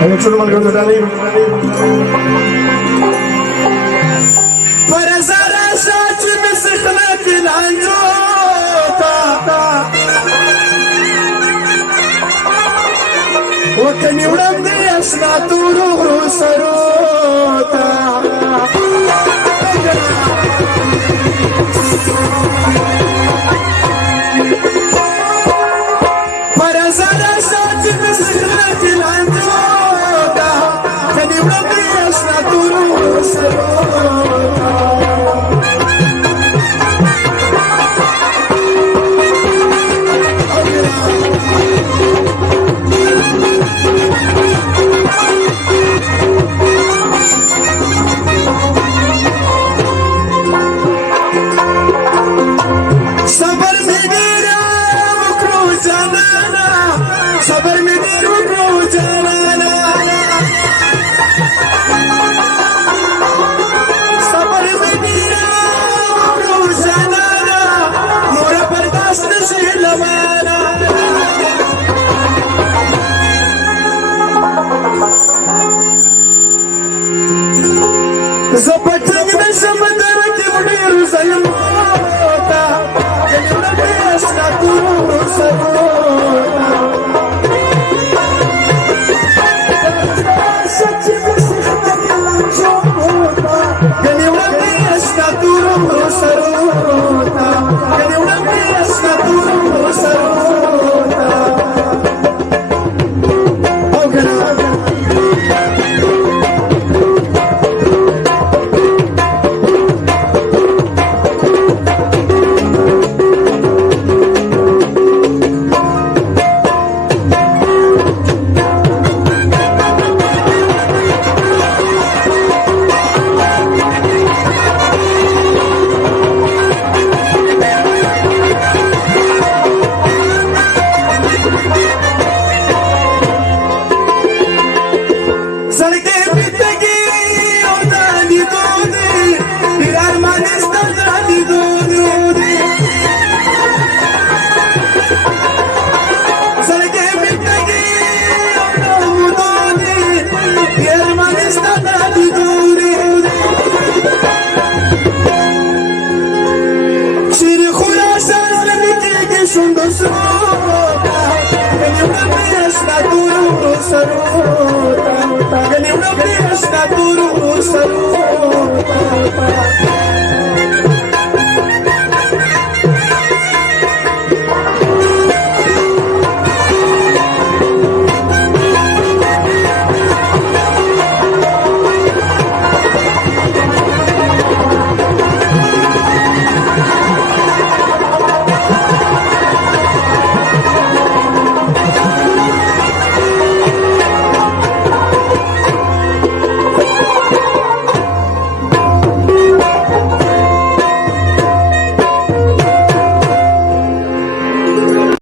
చూడు మనకి చూడాలి وكنيولم دي أسناتورو سروتا para zara sachi mesrat landota kaniولم دي أسناتورو سروتا صبر مدير وجلانا صبر مدير وجلانا نور برداشت نشيل مانا زبطني من شمدرك مدير زيموتا كلمة بيشنا تروسا Saruta,